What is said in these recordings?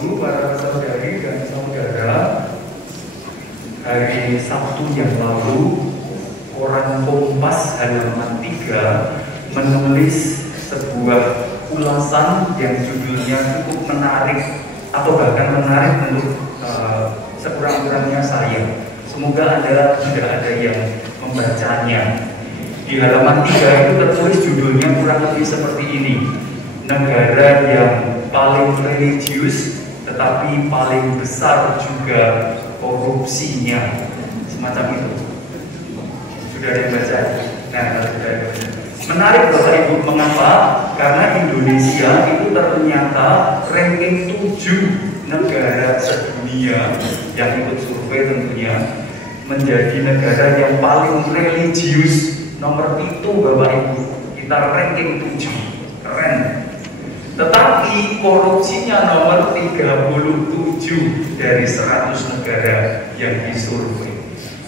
Ibu, para saudari dan saudara, hari Sabtu yang lalu, koran Kompas halaman 3 menulis sebuah ulasan yang judulnya cukup menarik atau bahkan menarik untuk sekurang-kurangnya saya. Semoga Anda tidak ada yang membacanya. Di halaman 3 itu tertulis judulnya kurang lebih seperti ini: negara yang paling religius tetapi paling besar juga korupsinya. Semacam itu. Sudah ada yang baca? Nah, sudah ada. Menarik Bapak Ibu, mengapa? Karena Indonesia itu ternyata ranking 7 negara sedunia yang ikut survei tentunya, menjadi negara yang paling religius. Nomor itu Bapak Ibu, kita ranking 7. Keren. Tetapi korupsinya nomor 37 dari 100 negara yang disurvei.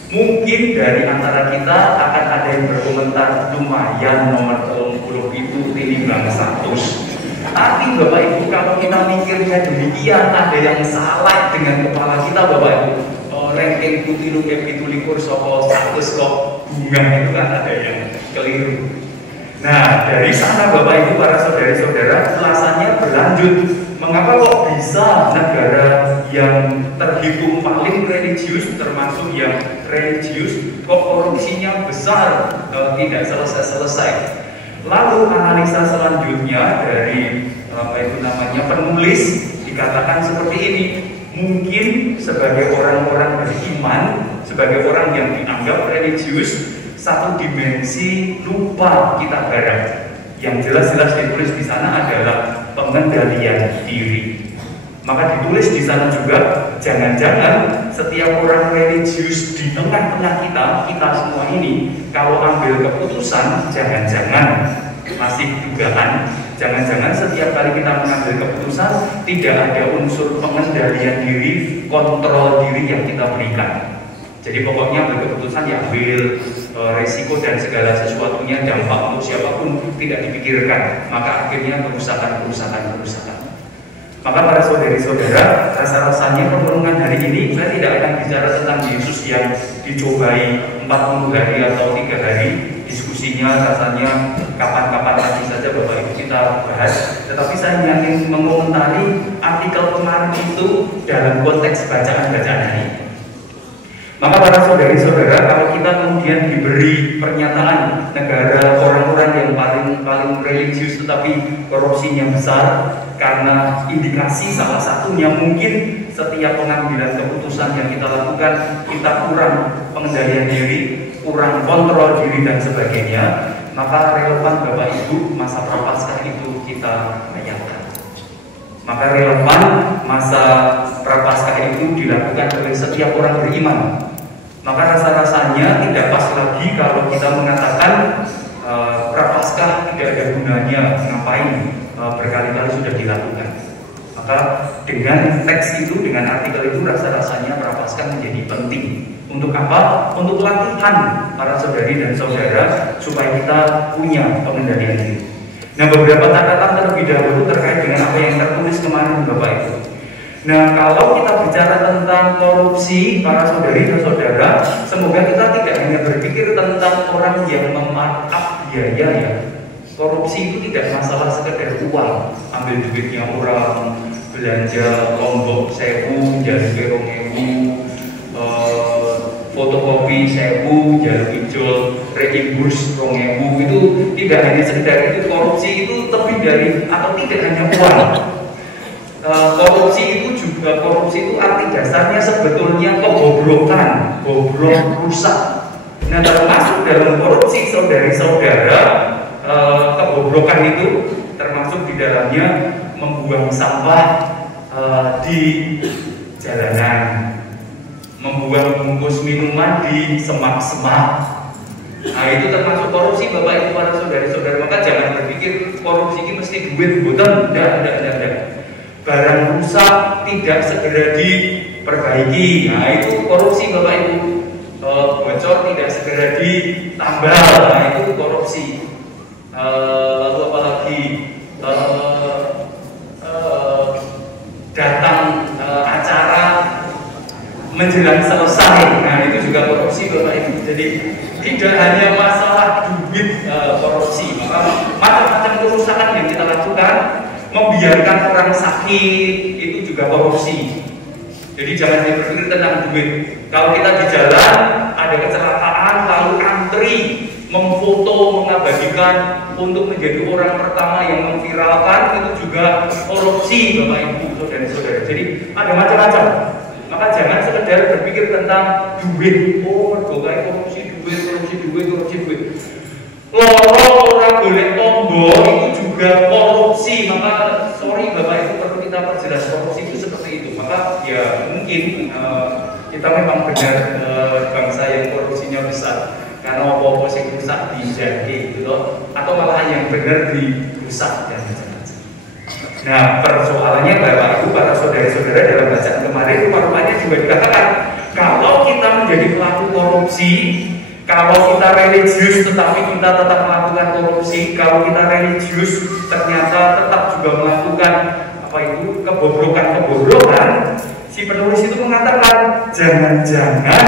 Mungkin dari antara kita akan ada yang berkomentar, lumayan nomor 30 itu tinimbang 100. Tapi Bapak Ibu, kalau kita mikirnya demikian, ada yang salah dengan kepala kita Bapak Ibu. Ranking putih likur soal 100 kok bunga itu kan ada yang keliru. Nah, dari sana Bapak Ibu, para saudari-saudara, ulasannya berlanjut. Mengapa kok bisa negara yang terhitung paling religius, termasuk yang religius, kok korupsinya besar, tidak selesai-selesai? Lalu analisa selanjutnya dari penulis dikatakan seperti ini: mungkin sebagai orang-orang beriman, sebagai orang yang dianggap religius, satu dimensi lupa kita garap. Yang jelas-jelas ditulis di sana adalah pengendalian diri. Maka ditulis di sana juga, jangan-jangan setiap orang religius di tengah-tengah kita semua ini, kalau ambil keputusan, jangan-jangan masih dugaan, jangan-jangan setiap kali kita mengambil keputusan tidak ada unsur pengendalian diri, kontrol diri yang kita berikan. Jadi pokoknya ambil keputusan ya ambil, resiko dan segala sesuatunya, dampak untuk siapapun tidak dipikirkan, maka akhirnya kerusakan. Maka para saudari-saudara, rasa-rasanya pertemuan hari ini saya tidak akan bicara tentang Yesus yang dicobai 40 hari atau 3 hari. Diskusinya rasanya kapan-kapan lagi saja Bapak Ibu kita bahas. Tetapi saya ingin mengomentari artikel kemarin itu dalam konteks bacaan-bacaan hari. Maka para saudari-saudara, kalau kita kemudian diberi pernyataan negara orang-orang yang paling religius tetapi korupsinya besar, karena indikasi salah satunya mungkin setiap pengambilan keputusan yang kita lakukan kita kurang pengendalian diri, kurang kontrol diri dan sebagainya, maka relevan Bapak Ibu masa prapaskah itu kita bayangkan. Maka relevan masa prapaskah itu dilakukan oleh setiap orang beriman. Maka rasa-rasanya tidak pas lagi kalau kita mengatakan prapaskah tidak ada gunanya, ngapain berkali-kali sudah dilakukan. Maka dengan teks itu, dengan artikel itu, rasa-rasanya prapaskah menjadi penting. Untuk apa? Untuk latihan para saudari dan saudara supaya kita punya pengendalian diri. Nah, beberapa catatan terlebih dahulu terkait dengan apa yang tertulis kemarin Bapak Ibu. Nah, kalau kita bicara tentang korupsi, para saudari dan saudara, semoga kita tidak hanya berpikir tentang orang yang memarkup biaya ya. Korupsi itu tidak masalah sekedar uang, ambil duitnya orang, belanja lombok 1000, jalur 2000, fotokopi 1000, jalur hijau, reimburs 2000, itu tidak hanya sekedar itu. Korupsi itu lebih dari atau tidak hanya uang. Korupsi itu arti dasarnya sebetulnya kebobrokan, bobrok, rusak. Nah, termasuk dalam korupsi saudari-saudara, kebobrokan itu termasuk di dalamnya membuang sampah di jalanan, membuang bungkus minuman di semak-semak. Nah, itu termasuk korupsi Bapak Ibu para saudari-saudara. Maka jangan berpikir korupsi ini mesti duit, bukan, tidak. Barang rusak tidak segera diperbaiki, nah itu korupsi Bapak Ibu. Bocor tidak segera ditambal, nah itu korupsi. Lalu apalagi datang menjelang selesai. Nah, itu juga korupsi Bapak Ibu. Jadi tidak hanya masalah duit korupsi, maka macam-macam kerusakan yang kita lakukan, membiarkan orang sakit itu juga korupsi. Jadi jangan berpikir tentang duit. Kalau kita di jalan ada kecelakaan lalu antri memfoto, mengabadikan untuk menjadi orang pertama yang memviralkan, itu juga korupsi Bapak Ibu, saudara-saudara. Jadi ada macam-macam. Maka jangan sekedar berpikir tentang duit. Oh, mergokai korupsi duit. Loro orang boleh tombol itu juga korupsi. Maka sorry Bapak Ibu, perlu kita perjelas korupsi itu seperti itu. Maka ya mungkin kita memang benar bangsa yang korupsinya besar. Karena apa-apa sing rusak dijagi gitu loh, atau malah yang benar dirusak dan macam-macam. Nah, persoalannya Bapak Ibu, para saudara-saudara, dalam bacaan kemarin rupanya juga dikatakan kalau kita menjadi pelaku korupsi, kalau kita religius tetapi kita tetap melakukan korupsi, kalau kita religius ternyata tetap juga melakukan apa itu kebobrokan, si penulis itu mengatakan jangan-jangan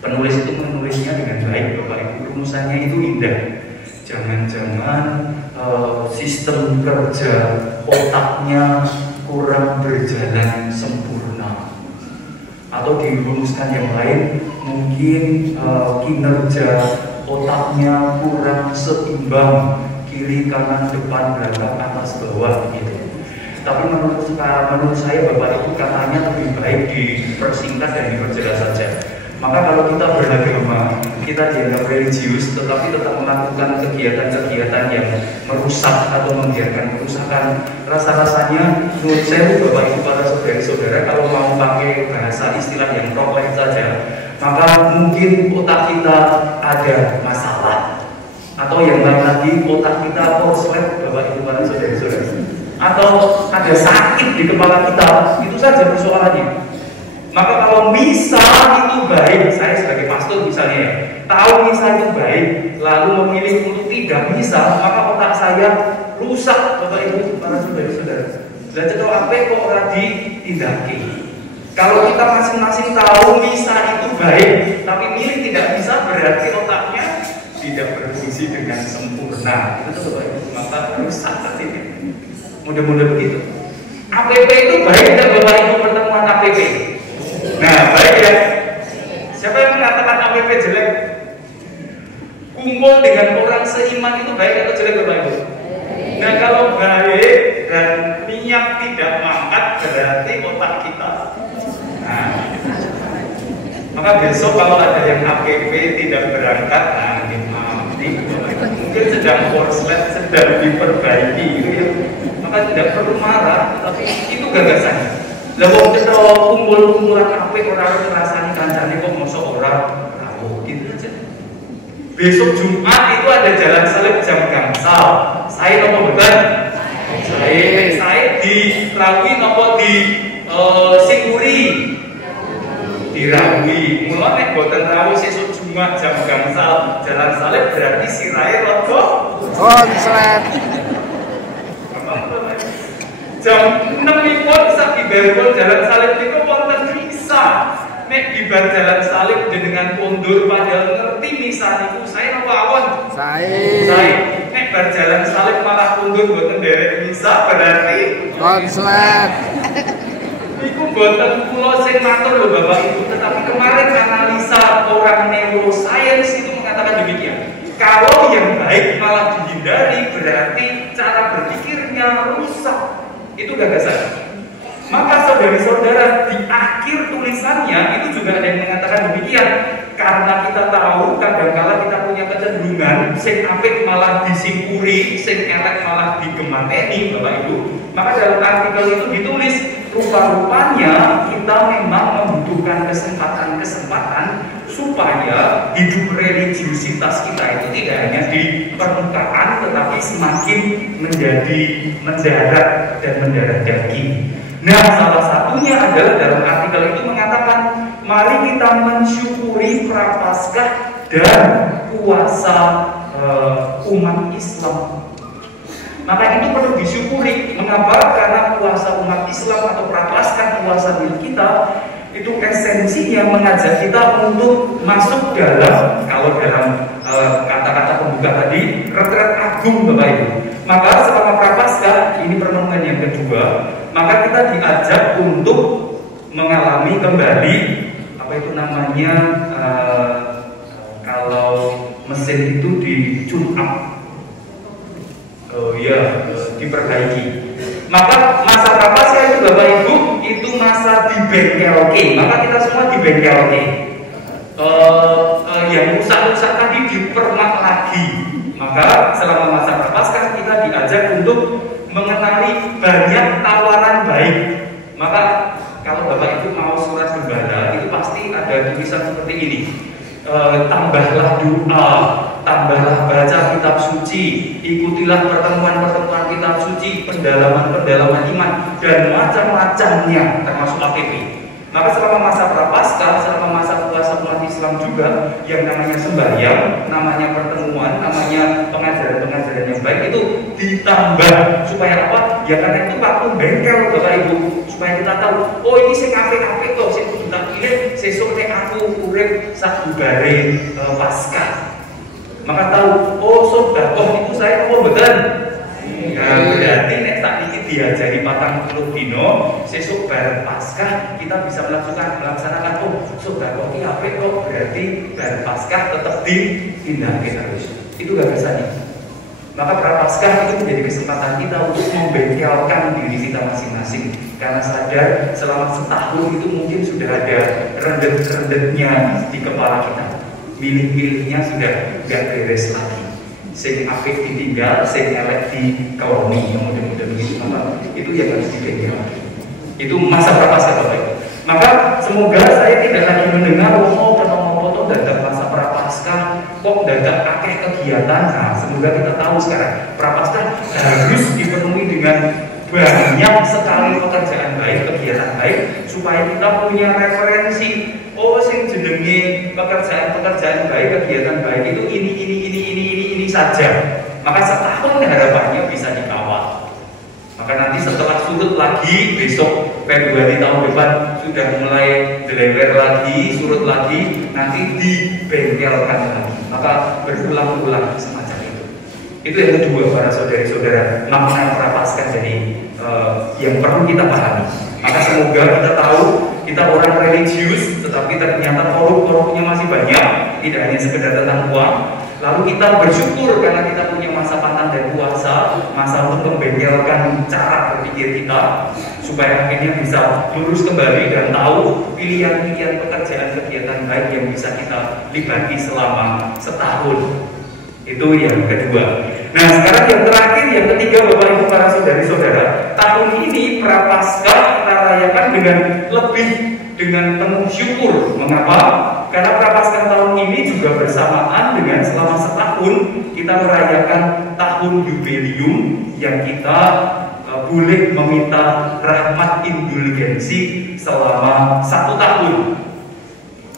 penulis itu menulisnya dengan baik Bapak Ibu, rumusannya itu indah. Jangan-jangan sistem kerja otaknya kurang berjalan sempurna, atau dirumuskan yang lain mungkin kinerja otaknya kurang seimbang, kiri kanan depan belakang atas bawah gitu. Tapi menurut saya Bapak Ibu katanya lebih baik dipersingkat dan diperjelas saja. Maka kalau kita beragama, kita dianggap religius, tetapi tetap melakukan kegiatan-kegiatan yang merusak atau membiarkan kerusakan, rasa-rasanya menurut saya Bapak Ibu para saudara-saudara, kalau mau pakai bahasa istilah yang proklem saja, maka mungkin otak kita ada masalah, atau yang lain lagi otak kita korslet Bapak Ibu para saudara-saudara, atau ada sakit di kepala kita, itu saja persoalannya. Maka kalau misa itu baik, saya sebagai pastor misalnya tahu misa itu baik, lalu memilih untuk tidak misa, maka otak saya rusak Bapak Ibu para saudara-saudara. Dan cetok apa kok ora ditindaki. Kalau kita masing-masing tahu misa itu baik, tapi milih tidak bisa, berarti otaknya tidak berfungsi dengan sempurna. Itu Bapak Ibu, maka rusak hatinya. Mudah-mudahan begitu. APP itu baik tidak Bapak Ibu, pertemuan APP? Nah, baik ya. Siapa yang mengatakan APP jelek? Kumpul dengan orang seiman itu baik atau jelek Bapak Ibu? Nah, kalau baik dan minyak tidak mangkat berarti otak kita. Nah, maka besok kalau ada yang APP tidak berangkat, nah mungkin sedang korslet, sedang diperbaiki gitu ya. Maka tidak perlu marah, tapi itu gagasannya. Lah wong kita kumpul-kumpulan apik ora ngrasani kancane kok mosok ora tahu gitu aja. Besok Jumat itu ada jalan salib jam gangsal. Saya nopo betul? Saya di Rawi nopo di Singuri. Di Rawi. Mula nek boten rawuh sesuk Jumat jam gangsal jalan salib berarti sirahe rada konslet. Jam 6 pun sak dibarepun jalan salib niku wonten misa. Nek dibar jalan salib dengan kondur padahal ngerti misa niku saya napa awon? Saya. Nek bar jalan salib malah kondur mboten derek misa berarti konslet. Iku mboten kula sing matur lho Bapak Ibu, tetapi kemarin analisa orang neuroscience itu mengatakan demikian. Kalau yang baik malah dihindari berarti cara berpikirnya rusak. Itu gagasan. Maka saudara-saudara, di akhir tulisannya itu juga ada yang mengatakan demikian. Karena kita tahu kadang-kala kita punya kecenderungan sing apik malah disingkuri, sing elek malah digemateni Bapak Ibu. Maka dalam artikel itu ditulis rupa-rupanya kita memang membutuhkan kesempatan supaya hidup religiusitas kita itu tidak hanya di permukaan tetapi semakin menjadi mendarat dan mendarah daging. Nah, salah satunya adalah dalam artikel itu mengatakan mari kita mensyukuri prapaskah dan puasa umat Islam. Maka itu perlu disyukuri. Mengapa? Karena puasa umat Islam atau prapaskah puasa milik kita itu esensinya mengajak kita untuk masuk dalam, kalau dalam kata-kata pembuka tadi, retret agung Bapak Ibu. Maka selama Prapaskah, ini pertemuan yang kedua, maka kita diajak untuk mengalami kembali apa itu namanya, kalau mesin itu di tune up, diperbaiki. Maka masa Prapaskah itu Bapak Ibu itu masa dibengkelke. Maka kita semua dibengkelke. Yang rusak-rusak tadi dipermak lagi. Maka selama masa Prapaskah kita diajak untuk mengenali banyak tawaran baik. Maka kalau Bapak Ibu mau surat gembala itu pasti ada tulisan seperti ini. Tambahlah doa, tambahlah baca kitab suci, ikutilah pertemuan-pertemuan kitab suci, pendalaman-pendalaman iman, dan macam-macamnya termasuk APP. Maka selama masa Prapaskah, selama masa puasa umat Islam juga, yang namanya sembahyang, namanya pertemuan, namanya pengajaran-pengajaran yang baik itu ditambah. Supaya apa? Ya karena itu waktu bengkel Bapak Ibu, supaya kita tahu, oh ini sing apik-apik kok, sing kudu tak pilih, sesuk nek aku urip sabubare Paskah. Maka tahu, oh sedekah itu saya apa mboten? Nah, berarti nek tak iki diajari 40 dino, sesuk bareng Paskah kita bisa melaksanakan oh sedekah iki apik kok, berarti bareng Paskah tetap ditindakake terus. Itu gagasannya. Maka Prapaskah itu menjadi kesempatan kita untuk membengkelkan diri kita masing-masing, karena sadar selama setahun itu mungkin sudah ada rendet-rendetnya di kepala kita, milih-milihnya sudah gak beres lagi, sing apik ditinggal, sing elek dikawangi, kemudian begitu. Maka itu yang harus dibengkel. Itu masa Prapaskah Bapak Ibu. Maka semoga saya tidak lagi mendengar foto dadak masa Prapaskah kok dadak akeh kegiatan. Nah, semoga kita tahu sekarang Prapaskah harus dipenuhi dengan banyak sekali pekerjaan baik, kegiatan baik, supaya kita punya referensi. Oh, sing jenenge pekerjaan baik, kegiatan baik itu ini saja. Maka setahun harapannya bisa dikawal. Maka nanti setelah surut lagi, besok Februari tahun depan sudah mulai delewer lagi, surut lagi, nanti dibengkelkan lagi. Maka berulang-ulang semacam itu. Itu yang kedua para saudari-saudara, makna Prapaskah jadi yang perlu kita pahami. Maka semoga kita tahu kita orang religius, tetapi ternyata korup-korupnya masih banyak, tidak hanya sekedar tentang uang. Lalu kita bersyukur karena kita punya masa pantan dan puasa, masa untuk membengkelkan cara berpikir kita, supaya akhirnya bisa lurus kembali dan tahu pilihan-pilihan pekerjaan kegiatan baik yang bisa kita libati selama setahun. Itu yang kedua. Nah, sekarang yang terakhir, yang ketiga Bapak Ibu para saudari-saudara, tahun ini Prapaskah kita rayakan dengan penuh syukur. Mengapa? Karena Prapaskah tahun ini juga bersamaan dengan selama setahun kita merayakan tahun jubileum yang kita boleh meminta rahmat indulgensi selama 1 tahun.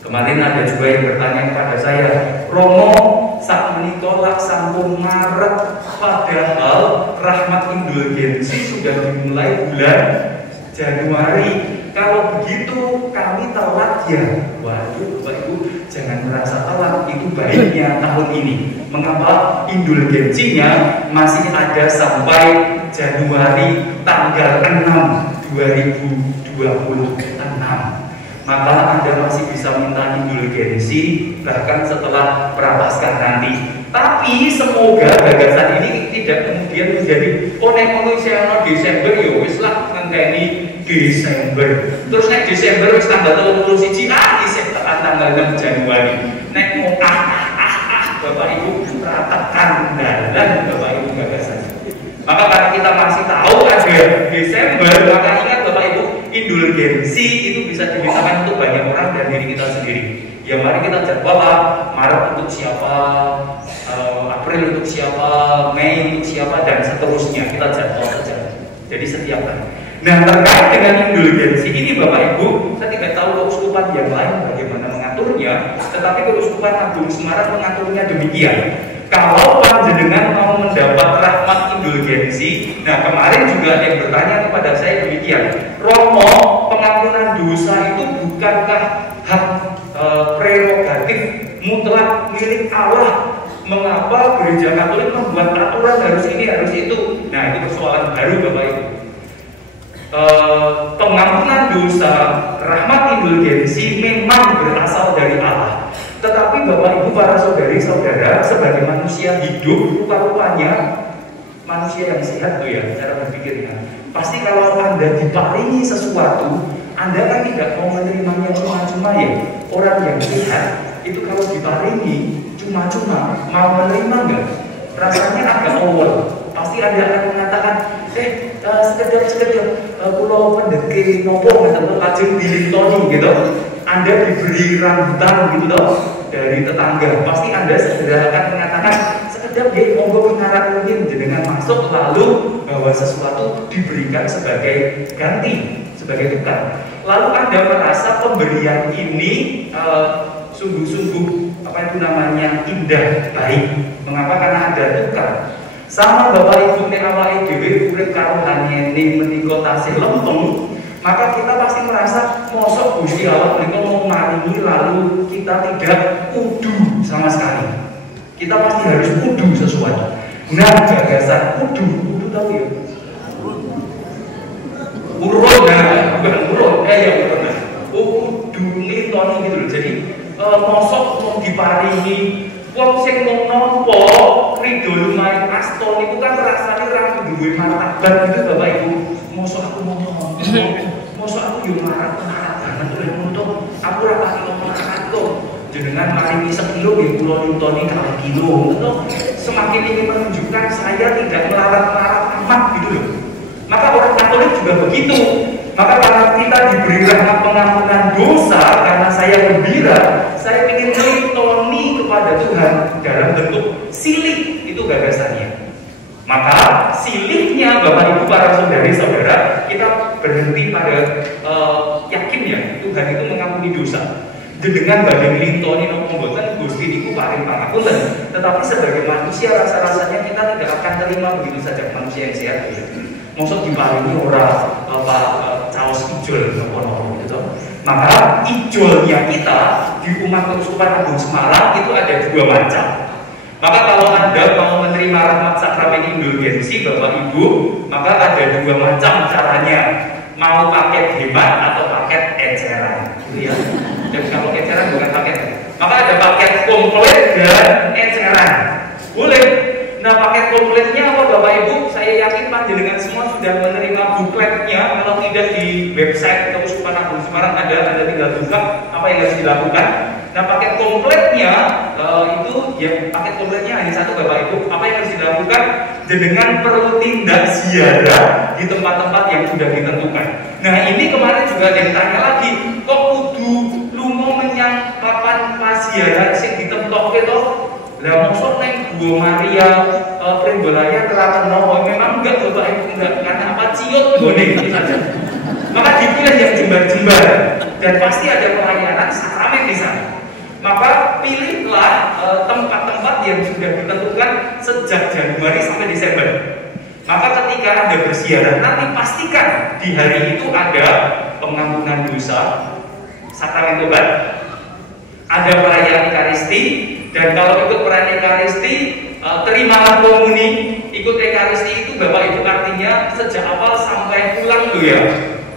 Kemarin ada juga yang bertanya kepada saya, Romo, sak menika lak sampun Maret, padahal rahmat indulgensi sudah dimulai bulan Januari. Kalau begitu kami telat ya. Waduh Bapak Ibu, jangan merasa telat, itu baiknya tahun ini. Mengapa? Indulgensinya masih ada sampai Januari tanggal 6 2026. Maka Anda masih bisa minta indulgensi bahkan setelah Prapaskah nanti. Tapi semoga gagasan ini tidak kemudian menjadi nek Desember ya wis lah ngenteni Desember. Terus nek Desember wis tanggal 31 isih tekan tanggal 6 Januari. Nek mau Bapak Ibu ratakan dalan Bapak Ibu gagasan. Maka karena kita masih tahu ada Desember, maka ingat Bapak Ibu, indulgensi itu bisa dimintakan untuk banyak orang dan diri kita sendiri. Ya mari kita jadwal Maret untuk siapa, April untuk siapa, Mei untuk siapa, dan seterusnya kita jadwal saja. Jadi setiap hari. Nah, terkait dengan indulgensi ini Bapak Ibu, saya tidak tahu keuskupan yang lain bagaimana mengaturnya, tetapi Keuskupan Agung Semarang mengaturnya demikian. Kalau panjenengan mau mendapat rahmat indulgensi, nah kemarin juga ada yang bertanya kepada saya demikian, Romo, pengampunan dosa itu bukankah hak prerogatif mutlak milik Allah? Mengapa gereja Katolik membuat aturan harus ini harus itu? Nah, itu persoalan baru Bapak Ibu. Pengampunan dosa, rahmat indulgensi memang berasal dari Allah. Tetapi Bapak Ibu para saudari-saudara, sebagai manusia hidup, rupa-rupanya manusia yang sehat tuh ya cara berpikirnya. Pasti kalau Anda diparingi sesuatu, Anda kan tidak mau menerimanya cuma-cuma ya. Orang yang sehat itu kalau diparingi cuma-cuma mau menerima enggak? Rasanya agak awal. Pasti Anda akan mengatakan, sekedar pulau pendeke nopo atau lajeng dilintoni gitu. Anda diberi rambutan gitu loh dari tetangga. Pasti Anda segera akan mengatakan, sekedar dia monggo pengarang mungkin jenengan masuk lalu bahwa sesuatu diberikan sebagai ganti, sebagai tukar. Lalu Anda merasa pemberian ini sungguh-sungguh apa itu namanya indah, baik. Mengapa? Karena ada tukar. Sama Bapak Ibu nek awake dhewe urip karo hanyene menika tasih lempeng, maka kita pasti merasa mosok Gusti Allah menika mau maringi lalu kita tidak kudu sama sekali. Kita pasti harus kudu sesuatu. Nah, gagasan kudu tahu ya? Urut, nah, bukan urut, ya urut. Kudu nglintoni gitu loh. Jadi mosok mau diparingi wong sing mau nampa ridho lumayan aston itu kan rasane ra duwe martabat gitu Bapak Ibu. Mosok aku mau nampa, mosok aku yo marah-marah banget untuk aku ra pati ngomong kok. Jenengan maringi sekilo nggih kula nintoni kalih kilo. Itu semakin ingin menunjukkan saya tidak melarat-larat amat gitu loh. Maka orang Katolik juga begitu. Maka karena kita diberi rahmat pengampunan dosa, karena saya gembira, saya ingin melintoni kepada Tuhan dalam bentuk silih, itu gagasannya. Maka silihnya Bapak Ibu para saudari-saudara, kita berhenti pada yakinnya Tuhan itu mengampuni dosa. Dengan badhe nglintoni napa mboten Gusti niku paring pangapunten. Tetapi sebagai manusia rasa-rasanya kita tidak akan terima begitu saja manusia yang sehat ya. Mosok diparingi ora caos ijol napa gitu. Maka ijolnya kita di umat Keuskupan Agung Semarang itu ada dua macam. Maka kalau Anda mau menerima rahmat sakramen indulgensi Bapak Ibu, maka ada dua macam caranya. Mau paket hemat atau paket eceran gitu ya. Dan kalau eceran bukan paket, maka ada paket komplit dan eceran. Boleh. Nah, paket kompletnya apa Bapak Ibu? Saya yakin panjenengan semua sudah menerima bukletnya. Kalau tidak di website Keuskupan Agung Semarang Anda tinggal buka apa yang harus dilakukan. Nah, paket kompletnya itu ya paket kompletnya hanya satu Bapak Ibu. Apa yang harus dilakukan? Jenengan perlu tindak ziarah di tempat-tempat yang sudah ditentukan. Nah, ini kemarin juga ada yang tanya lagi, kok kudu lunga menyang papan pasiaran sing ditemtokke to? Lah mosok neng Gua Maria Pringgalaya Keraton memang enggak Bapak Ibu enggak, karena apa ciut gone itu saja. Maka dipilih yang jembar-jembar dan pasti ada pelayanan sakramen di sana. Maka pilihlah tempat-tempat yang sudah ditentukan sejak Januari sampai Desember. Maka ketika Anda berziarah nanti pastikan di hari itu ada pengampunan dosa, sakramen tobat, ada perayaan Ekaristi, dan kalau ikut perayaan Ekaristi, terimalah komuni. Ikut Ekaristi itu Bapak Ibu artinya sejak awal sampai pulang loh ya.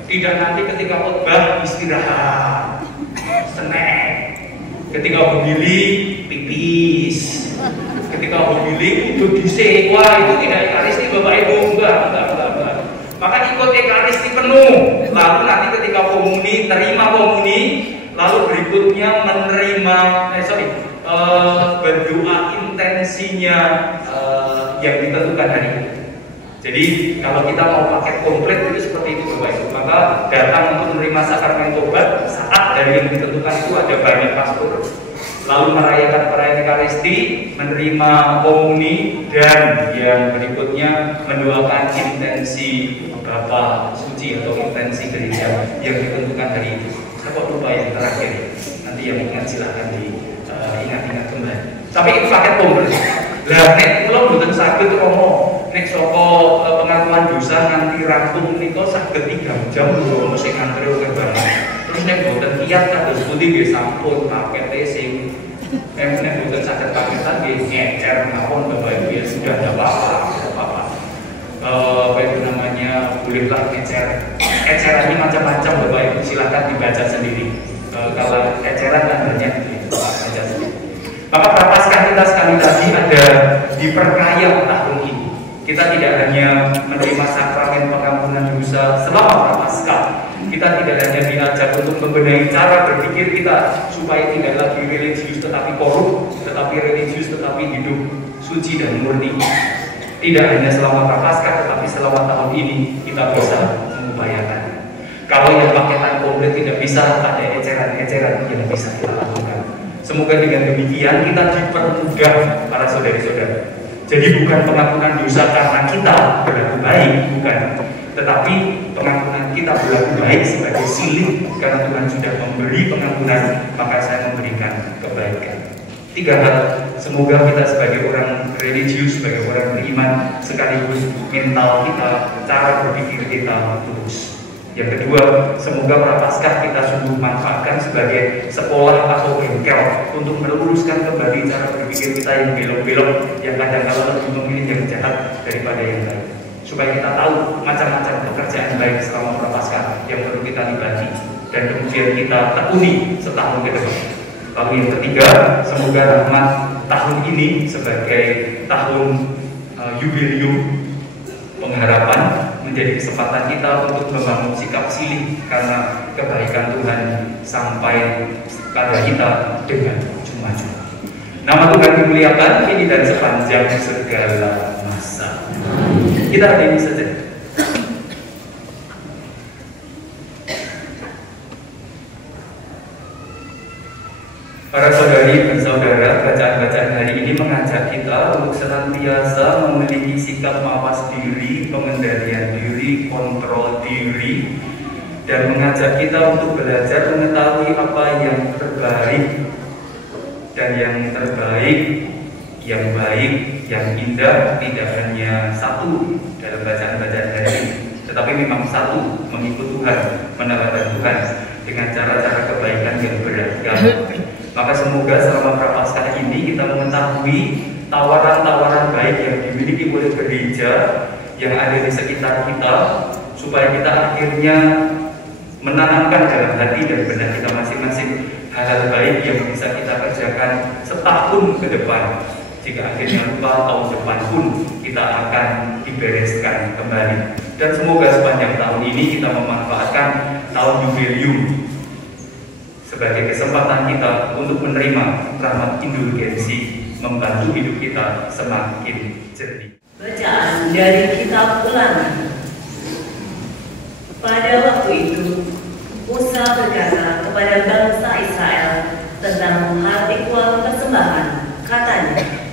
Tidak nanti ketika khotbah istirahat, snack. Ketika homili pipis. Ketika homili itu dhisik. Wah, itu tidak Ekaristi Bapak Ibu, enggak. Maka ikut Ekaristi penuh. Lalu nanti ketika komuni, terima komuni. Lalu berikutnya menerima berdoa intensinya yang ditentukan hari ini. Jadi kalau kita mau paket komplit itu seperti itu Bapak Ibu. Maka datang untuk menerima sakramen tobat saat dari yang ditentukan itu ada banyak pastor. Lalu merayakan perayaan Ekaristi, menerima komuni, dan yang berikutnya mendoakan intensi Bapa Suci atau intensi gereja yang ditentukan hari itu. Apa lupa yang terakhir? Nanti yang ingat silahkan diingat-ingat kembali. Tapi itu paket komplit. Lah nek kula mboten saged romo nek saka pengakuan dosa nganti rampung nika saged 3 jam lho mesti ngantri kiat kados pundi nggih sampun pakete sing nek mboten saged paketan nggih ngecer mawon Bapak Ibu ya sudah ada apa-apa. Apa itu namanya, bolehlah ecerannya macam-macam Bapak Ibu, silakan dibaca sendiri. Kalau eceran kan banyak baca sendiri. Maka prapaskah kita sekali lagi ada diperkaya tahun ini. Kita tidak hanya menerima sakramen pengampunan dosa selama prapaskah, kita tidak hanya diajak untuk membenahi cara berpikir kita supaya tidak lagi religius tetapi korup, tetapi religius tetapi hidup suci dan murni. Tidak hanya selama prapaskah, tetapi selama tahun ini kita bisa mengupayakan. Kalau yang paketan komplit tidak bisa, ada eceran-eceran yang bisa kita lakukan. Semoga dengan demikian kita dipermudah para saudari-saudara. Jadi bukan pengampunan dosa karena kita berlaku baik, bukan. Tetapi pengampunan kita berlaku baik sebagai silik karena Tuhan sudah memberi pengampunan, maka saya memberikan kebaikan. 3 hal, semoga kita sebagai orang religius, sebagai orang beriman, sekaligus mental kita, cara berpikir kita lurus. Yang kedua, semoga prapaskah kita sungguh manfaatkan sebagai sekolah atau bengkel untuk meluruskan kembali cara berpikir kita yang belok-belok, yang kadang-kadang lebih memilih yang jahat daripada yang baik. Supaya kita tahu macam-macam pekerjaan baik selama prapaskah yang perlu kita libati dan kemudian kita tekuni setahun ke depan. Lalu yang ketiga, semoga rahmat tahun ini sebagai tahun jubilium pengharapan menjadi kesempatan kita untuk membangun sikap silih karena kebaikan Tuhan sampai pada kita dengan cuma-cuma. Nama Tuhan dimuliakan kini dan sepanjang segala masa. Kita hari ini saja. Para saudari dan saudara, bacaan-bacaan hari ini mengajak kita untuk senantiasa memiliki sikap mawas diri, pengendalian diri, kontrol diri, dan mengajak kita untuk belajar mengetahui apa yang terbaik dan yang terbaik, yang baik, yang indah tidak hanya satu dalam bacaan-bacaan hari ini, tetapi memang satu, mengikut Tuhan, menawarkan Tuhan dengan cara-cara kebaikan yang beragam. Maka semoga selama prapaskah ini kita mengetahui tawaran-tawaran baik yang dimiliki oleh gereja yang ada di sekitar kita, supaya kita akhirnya menanamkan dalam hati dan benak kita masing-masing hal-hal baik yang bisa kita kerjakan setahun ke depan. Jika akhirnya lupa, tahun depan pun kita akan dibereskan kembali. Dan semoga sepanjang tahun ini kita memanfaatkan tahun jubilium sebagai kesempatan kita untuk menerima rahmat indulgensi, membantu hidup kita semakin jernih. Bacaan dari kitab Ulangan. Pada waktu itu, Musa berkata kepada bangsa Israel tentang hal ikhwal persembahan. Katanya,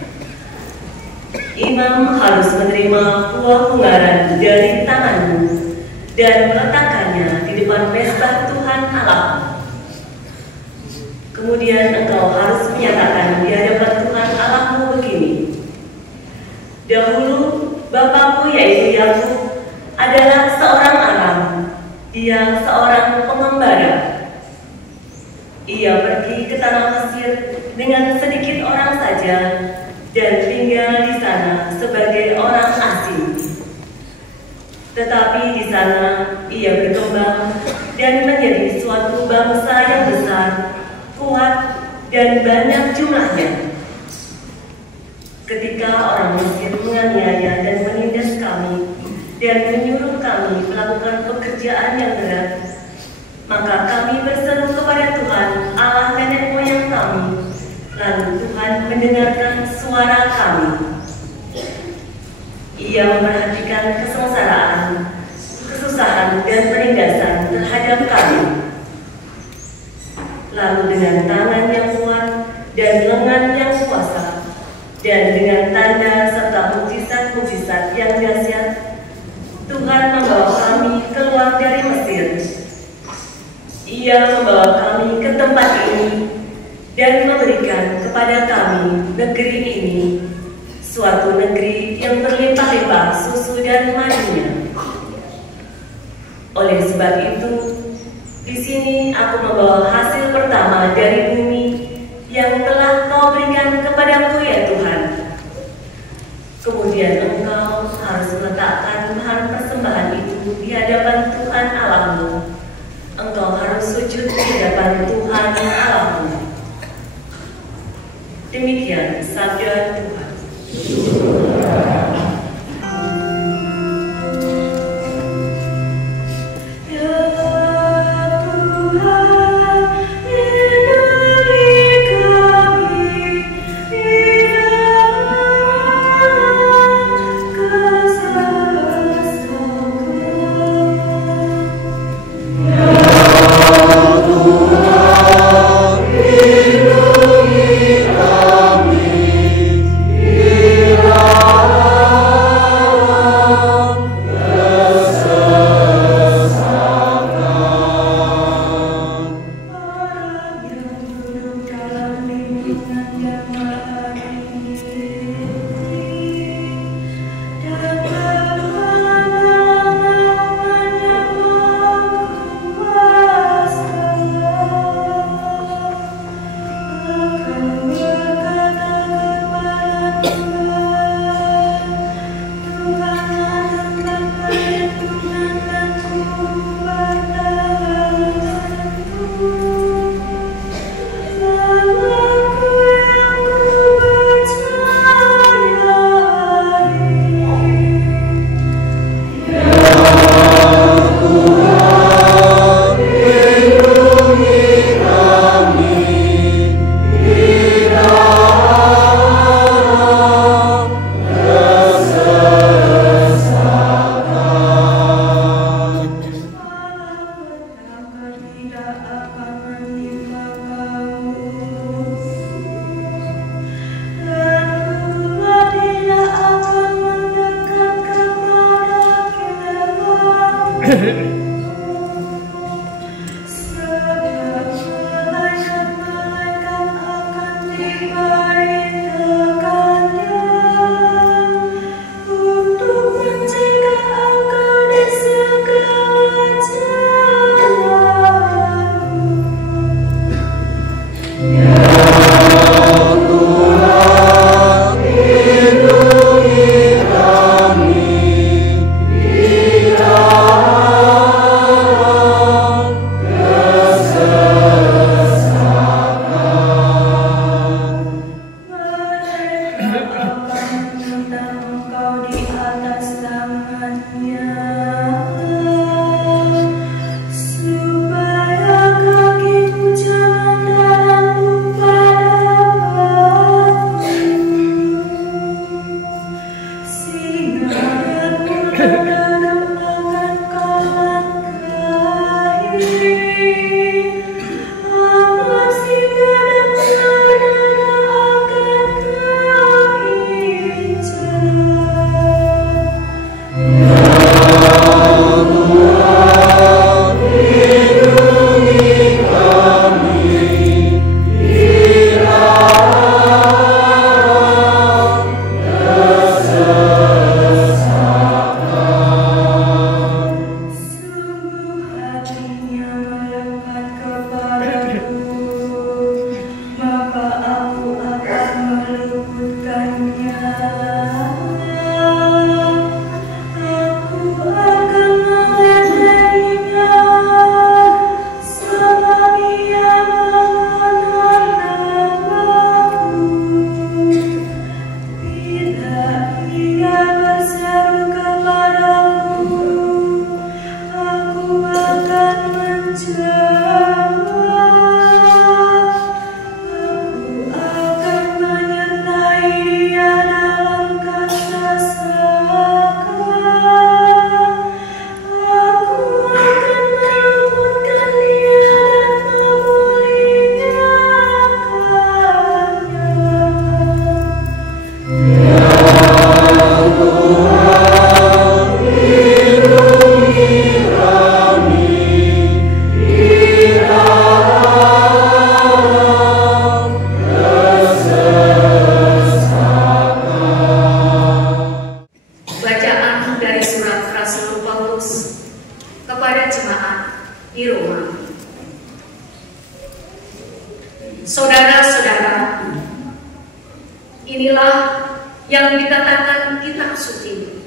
imam harus menerima buah ungaran dari tanganmu dan meletakkannya di depan mezbah Tuhan Allahmu. Kemudian engkau harus menyatakan di hadapan Tuhan Allahmu begini: dahulu bapakku yaitu Yakub adalah seorang Aram, dia seorang pengembara. Ia pergi ke tanah Mesir dengan sedikit orang saja dan tinggal di sana sebagai orang asing. Tetapi di sana ia berkembang dan menjadi suatu bangsa yang besar, kuat dan banyak jumlahnya. Ketika orang Mesir menganiaya dan menindas kami dan menyuruh kami melakukan pekerjaan yang berat, maka kami berseru kepada Tuhan Allah nenek moyang kami, lalu Tuhan mendengarkan suara kami. Ia memperhatikan kesengsaraan, kesusahan dan penindasan terhadap kami. Lalu dengan tangan yang kuat dan lengan yang kuasa, dan dengan tanda serta mukjizat-mukjizat yang dahsyat, Tuhan membawa kami keluar dari Mesir. Ia membawa kami ke tempat ini dan memberikan kepada kami negeri ini, suatu negeri yang berlimpah-limpah susu dan madunya. Oleh sebab itu, Di sini aku membawa hasil pertama dari bumi yang telah Kau berikan kepadaku ya Tuhan. Kemudian Engkau harus meletakkan bahan persembahan itu di hadapan Tuhan Allahmu. Engkau harus sujud di hadapan Tuhan Allahmu. Demikian sabda Tuhan. Kepada jemaat di Roma. Saudara-saudara, inilah yang dikatakan kitab suci.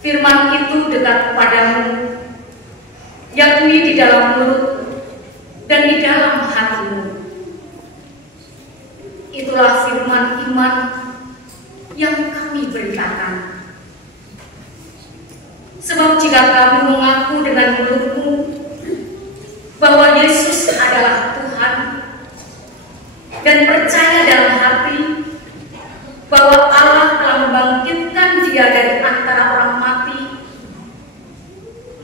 Firman itu dekat kepadamu, yakni di dalam mulut dan di dalam hatimu. Itulah firman iman yang kami beritakan. Sebab jika kamu mengaku dengan mulutmu bahwa Yesus adalah Tuhan dan percaya dalam hati bahwa Allah telah membangkitkan Dia dari antara orang mati,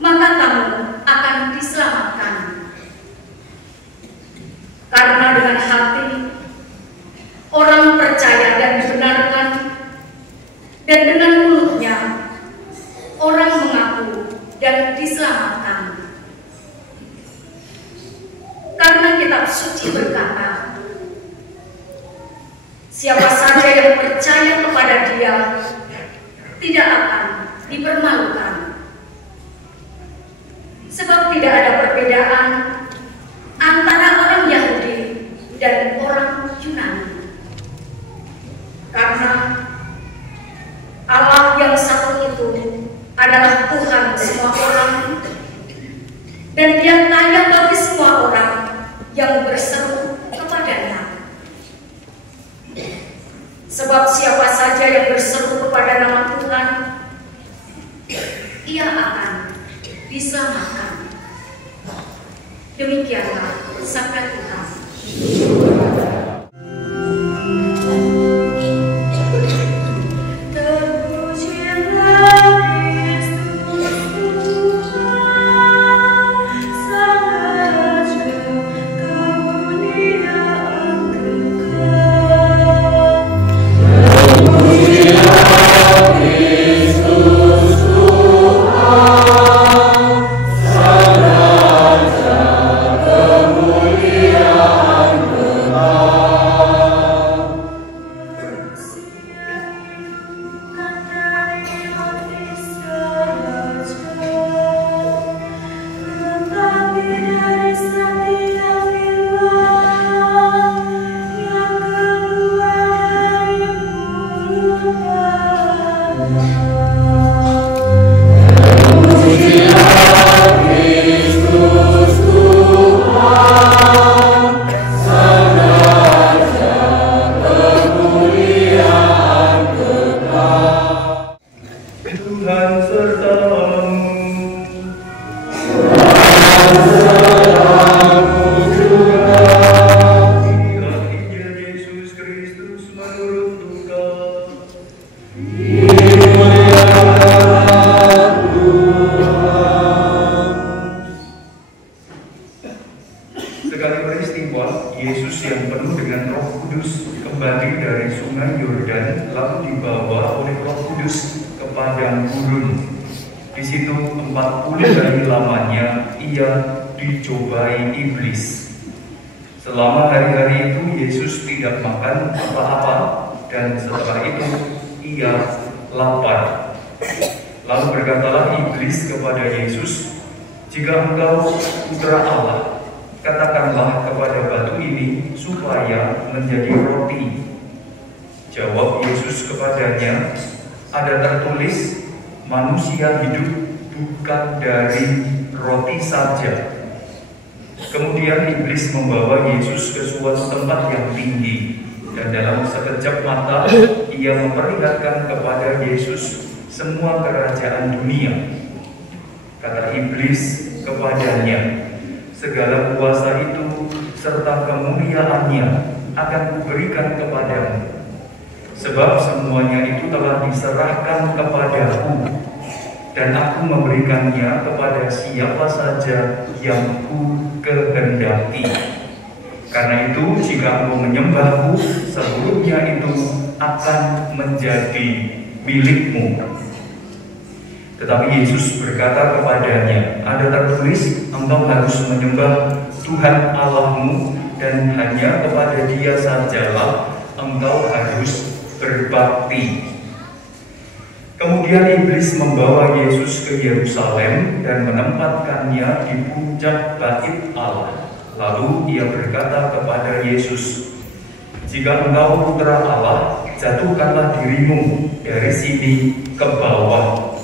maka kamu akan diselamatkan. Karena dengan hati orang percaya dan dibenarkan, dan dengan mulutnya orang mengaku dan diselamatkan. Karena kitab suci berkata, siapa saja yang percaya kepada Dia tidak akan dipermalukan. Sebab tidak ada perbedaan antara orang Yahudi dan orang Yunani. Karena Allah yang satu itu adalah Tuhan semua orang, dan Dia kaya bagi semua orang yang berseru kepadanya. Sebab siapa saja yang berseru kepada nama Tuhan, ia akan diselamatkan. Demikianlah sabda Tuhan. Sekali peristiwa, Yesus yang penuh dengan Roh Kudus kembali dari sungai Yordan, lalu dibawa oleh Roh Kudus ke padang gurun. Di situ 40 hari lamanya ia dicobai iblis. Selama hari-hari itu Yesus tidak makan apa-apa, dan setelah itu ia lapar. Lalu berkatalah iblis kepada Yesus, "Jika engkau putra Allah, katakanlah kepada batu ini supaya menjadi roti." Jawab Yesus kepadanya, "Ada tertulis, manusia hidup bukan dari roti saja." Kemudian iblis membawa Yesus ke suatu tempat yang tinggi, dan dalam sekejap mata ia memperlihatkan kepada Yesus semua kerajaan dunia. Kata iblis kepadanya, "Segala kuasa itu serta kemuliaannya akan kuberikan kepadamu, sebab semuanya itu telah diserahkan kepadaku, dan aku memberikannya kepada siapa saja yang ku kehendaki. Karena itu, jika engkau menyembahku, seluruhnya itu akan menjadi milikmu." Tetapi Yesus berkata kepadanya, "Ada tertulis, engkau harus menyembah Tuhan Allahmu, dan hanya kepada Dia sajalah engkau harus berbakti." Kemudian iblis membawa Yesus ke Yerusalem dan menempatkannya di puncak bait Allah. Lalu ia berkata kepada Yesus, "Jika engkau putra Allah, jatuhkanlah dirimu dari sini ke bawah.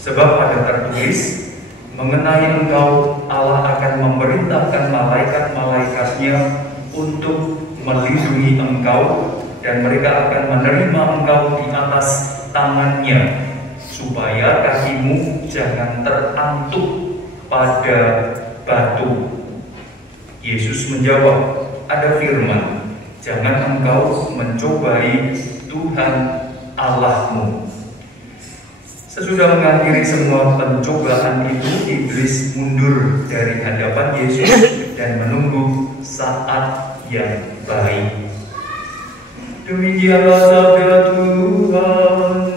Sebab ada tertulis, mengenai engkau Allah akan memerintahkan malaikat-malaikatnya untuk melindungi engkau, dan mereka akan menerima engkau di atas tangannya, supaya kakimu jangan terantuk pada batu." Yesus menjawab, "Ada firman, jangan engkau mencobai Tuhan Allahmu." Sesudah mengakhiri semua pencobaan itu, iblis mundur dari hadapan Yesus dan menunggu saat yang baik. Demikianlah sabda Tuhan.